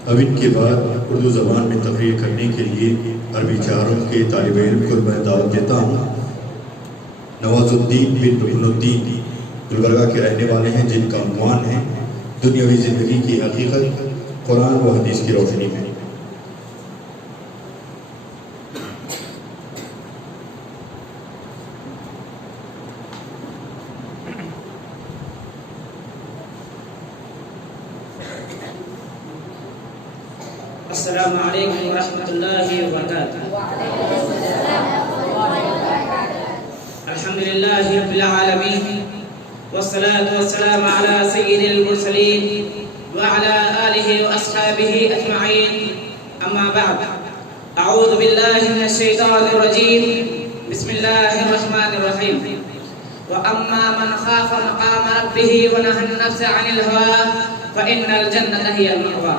اب ان کے بعد اردو زبان میں تقریر کرنے کے لیے عربی چاروں کے طالب علم کو میں دعوت دیتا ہوں۔ نواز الدین بن رکن الدین گلبرگہ کے رہنے والے ہیں، جن کا عنوان ہے دنیاوی زندگی کی حقیقت قرآن و حدیث کی روشنی میں۔ السلام علیکم ورحمۃ اللہ وبرکاتہ۔ الحمدللہ رب العالمین والصلاة والسلام علی سید المرسلین وعلی آلہ واصحابہ اجمعین، اما بعد، اعوذ باللہ من الشیطان الرجیم، بسم اللہ الرحمن الرحیم۔ وَأَمَّا مَنْ خَافَ مَقَامَ رَبِّهِ وَنَهَى النَّفْسَ عَنِ الْهَوَىٰ فَإِنَّ الْجَنَّةَ هِيَ الْمَأْوَىٰ۔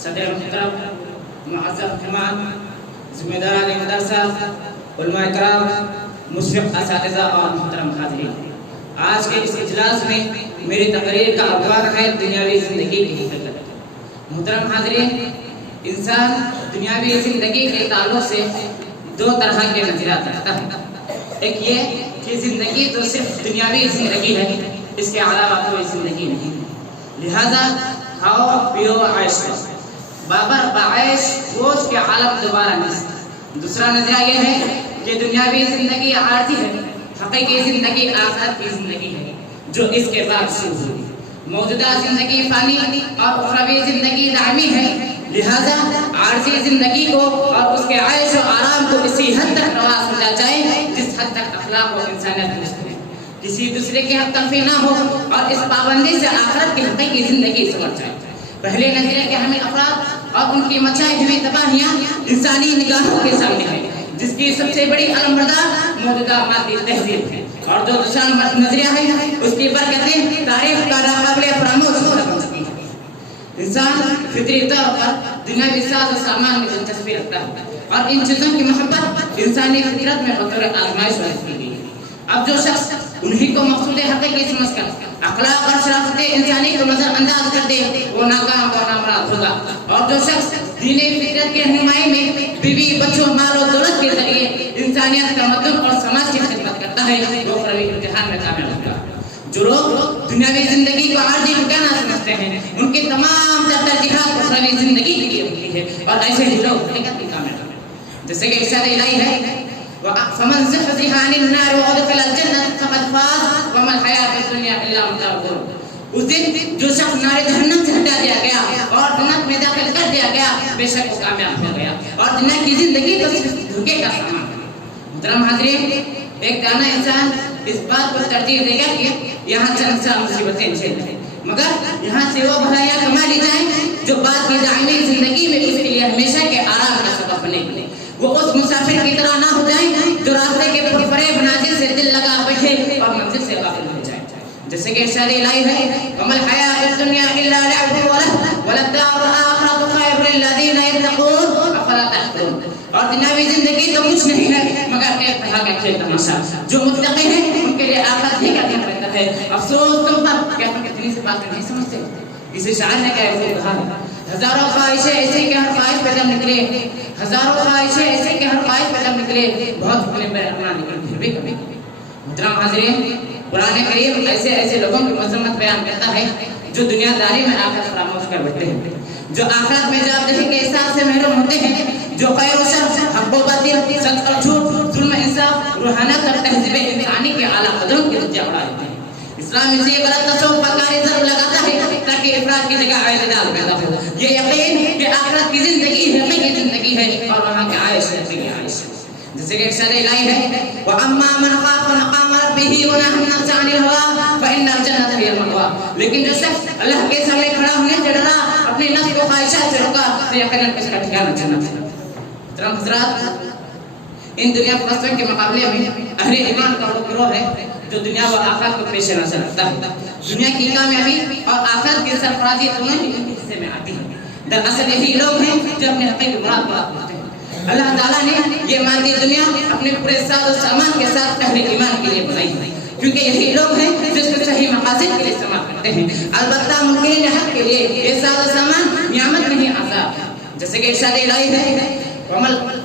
صدر محترم، معزز مہمان، ذمہ داران مدرسہ، علماء کرام، مشفق اساتذہ اور محترم حاضرین، آج کے اس اجلاس میں میری تقریر کا عنوان ہے دنیاوی زندگی کی حقیقت۔ محترم حاضرین، انسان دنیاوی زندگی کے تعلق سے دو طرح کے نظریات رکھتا ہے۔ ایک یہ کہ زندگی تو صرف دنیاوی زندگی ہے، اس کے علاوہ کوئی زندگی نہیں، لہذا کھاؤ پیو عیش کرو، بابر بعیش روز کے عالم دوبارہ نہیں۔ دوسرا نظریہ یہ ہے کہ دنیاوی زندگی عارضی ہے، حقیقی زندگی آخرت کی زندگی ہے جو اس کے بعد شروع ہوگی۔ موجودہ زندگی فانی اور اخروی زندگی دائمی ہے، لہذا عارضی زندگی کو اور اس کے عیش و آرام کو اسی حد تک روا سمجھا جائے جس حد تک اخلاق و انسانیت درست ہے، کسی دوسرے کی حق تلفی نہ ہو اور اس پابندی سے آخرت کی حقیقی زندگی سمجھ جائے۔ پہلے نظریے کے ہمیں افراد اور ان کی مچائی ہوئی تباہیاں انسانی نگاہوں کے سامنے ہیں، جس کی سب سے بڑی علمبردار موجودہ مادی تہذیب ہے، اور جو دوسرا نظریہ ہے اس کی برکتیں تاریخ کا ناقابل فراموش بن چکی ہے۔ انسان فطری طور پر دنیاوی ساز و سامان میں دلچسپی رکھتا ہے اور ان چیزوں کی محبت انسانی فطرت میں بطور آزمائش واقع کی گئی ہے۔ اب جو شخص انہی کو مقصود حقیقی سمجھ کر اخلاق اور شرافت انسانی کو نظر انداز کر دے وہ ناکام اور نامراد ہوگا، اور جو شخص دین فطرت کی رہنمائی میں بیوی بچوں مال و دولت کے ذریعے انسانیت کا مدن اور سماج کی خدمت کرتا ہے وہ اخروی امتحان میں کامیاب ہوگا۔ جو لوگ دنیاوی زندگی کو عارضی ٹھکانہ سمجھتے ہیں ان کی تمام ترجیحات اخروی زندگی کے لیے ہوتی ہے، اور ایسے ہی لوگ حقیقت میں کامیاب ہیں۔ جیسے کہ ارشاد الہی ہے فَمَنْ زُحْزِحَ عَنِ النَّارِ وَأُدْخِلَ الْجَنَّةَ فَقَدْ فَازَ وَمَا الْحَيَاةُ الدُّنْيَا إِلَّا مَتَاعُ الْغُرُورِ۔ اس دن جو شخص نار جہنم سے ہٹا دیا گیا اور جنت میں داخل کر دیا گیا بے شک وہ کامیاب ہو گیا، اور دنیا کی زندگی تو صرف دھوکے کا سامان ہے۔ محترم حاضرین، ایک دانا انسان اس بات کو ترجیح دے گا کہ یہاں چند سا مصیبتیں جھیل لیں، مگر یہاں سے وہ بھلائیاں کما لی جائیں جو بعد کی دائمی زندگی میں اس کے لیے ہمیشہ کے آرام کا سبب بنے گی۔ وہ اس مسافر کی طرح نہ ہو جائیں جو راستے کے پرفریب مناظر سے دل لگا بیٹھے اور منزل سے غافل ہو جائیں۔ جیسے کہ ارشاد الہی ہے وَمَا الْحَيَاةُ الدُّنْيَا إِلَّا لَعِبٌ وَلَلدَّارُ الْآخِرَةُ خَيْرٌ لِلَّذِينَ يَتَّقُونَ أَفَلَا تَعْقِلُونَ۔ اور دنیاوی زندگی تو کچھ نہیں ہے مگر ایک طرح کا کھیل تماشا، جو متقی ہیں ان کے لیے آخرت ہی کا دن رہتا ہے۔ افسوس تم پر کہ تم اتنی سی باتیں نہیں سمجھتے۔ کسی شاعر نے کہا ہے ہزاروں خواہشیں ایسے کہ ہر خواہش پہ دم نکلے، ہزاروں خواہشیں ایسے کہ ہر خواہش پہ دم نکلے، بہت حکمیں پر اپنا نکل پھر بھی کبھی۔ محترم حاضرین، قرآن کریم ایسے ایسے لوگوں کی مذمت بیان کرتا ہے جو دنیا داری میں آخرت فراموش کر بیٹھتے ہیں، جو آخرت میں جوابدہی کے احساس سے محروم ہوتے ہیں، جو خیر و شر، حق و باطل، سچ اور جھوٹ، ظلم انصاف، روحانیت اور تہذیب انسانی کے اعلیٰ قدروں کی دھجیاں اڑا دیتے ہیں۔ اسلام اسی غلط تصور پر کاری ضرور لگاتا ہے تاکہ افراد کی جگہ اعتدال پیدا ہو، یہ یقین کہ آخرت کی زندگی حقیقی زندگی ہے اور وہاں کے عائش حقیقی عائش ہے۔ جیسے کہ ارشاد الہی ہے وَأَمَّا مَنْ خَافَ مَقَامَ رَبِّهِ وَنَهَى النَّفْسَ عَنِ الْهَوَىٰ فَإِنَّ الْجَنَّةَ هِيَ الْمَأْوَىٰ۔ لیکن جو شخص اللہ کے سامنے کھڑا ہونے سے ڈرا، اپنی نفس کو خواہشات سے روکا تو یقیناً اس کا ٹھکانہ جنت ہے۔ محترم حضرات، ان دنیا پرستوں کے مقابلے میں اہل ایمان کا وہ گروہ ہے جو دنیا و آخرت کو پیش نظر رکھتا ہے۔ دنیا کی کامیابی اور آخرت کی سرفرازی دونوں ہی ان کے حصے میں آتی ہے۔ دراصل یہی لوگ ہیں جو اپنے حقیقی مراد پاتے ہیں۔ اللہ تعالیٰ نے یہ مادی دنیا اپنے پورے ساز و سامان کے ساتھ اہل ایمان کے لیے بنائی ہے، کیونکہ یہی لوگ ہیں جو اس کو صحیح مقاصد کے لیے استعمال کرتے ہیں۔ البتہ منکرین حق کے لیے یہ ساز و سامان نعمت نہیں آتا جیسے کہ ارشاد الہی ہے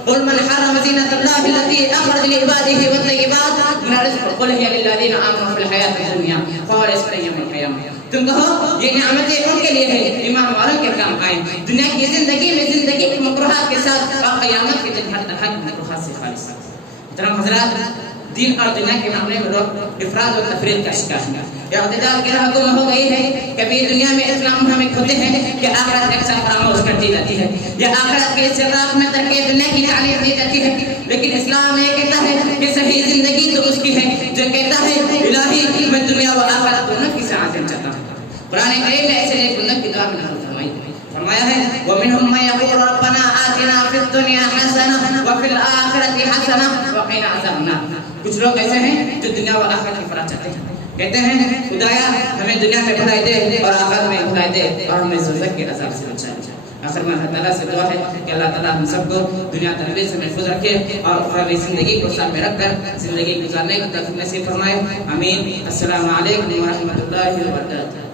قل من حرم زینۃ اللہ التي اخرج لعباده والطیبات من الرزق قل هي للذین آمنوا في الحیاۃ الدنیا خالصۃ یوم القیامہ. تم کہو یہ نعمتیں ان کے لیے ہے ایمان والوں کے کام آئیں دنیا کی زندگی میں زندگی کے مکروہات کے ساتھ اور قیامت کے دن ہر مکروہات سے خالص. محترم حضرات، دین اور دنیا کے معاملے میں لوگ افراد اور تفریط کا شکار ہیں. اعتدال کی راہ گم ہو گئی ہے. کبھی دنیا میں اتنا ہمیں کھوتے ہیں کہ آخرت ایک ساتھ فراموش کر دی جاتی ہے، یا آخرت کے استغراق میں ترک دنیا کی تعلیم دی جاتی ہے. لیکن اسلام یہ کہتا ہے کہ صحیح زندگی تو اس کی ہے جو کہتا ہے الہی میں دنیا و آخرت دونوں کی سعادت چاہتا ہوں. قرآن کریم نے ایسے نیک بندوں کی دعا میں فرمایا ہے وَمِنْهُمْ مَن يَقُولُ رَبَّنَا آتِنَا فِي الدُّنْيَا حَسَنَةً وَفِي الْآخِرَةِ حَسَنَةً وَقِنَا عَذَابَ النَّارِ. کچھ لوگ ایسے ہیں جو دنیا و آخرت کی فلاح چاہتے ہیں، کہتے ہیں خدایا ہمیں دنیا میں بھلائی دے اور آخرت میں بھلائی دے اور ہمیں دوزخ کے عذاب سے بچا لے. آخر میں اللہ تعالیٰ سے دعا ہے کہ اللہ تعالیٰ ہم سب کو دنیا تنبیہ سے محفوظ رکھے اور اخروی زندگی کو سامنے رکھ کر زندگی گزارنے کی توفیق نصیب فرمائے. آمین. السلام علیکم ورحمۃ اللہ وبرکاتہ.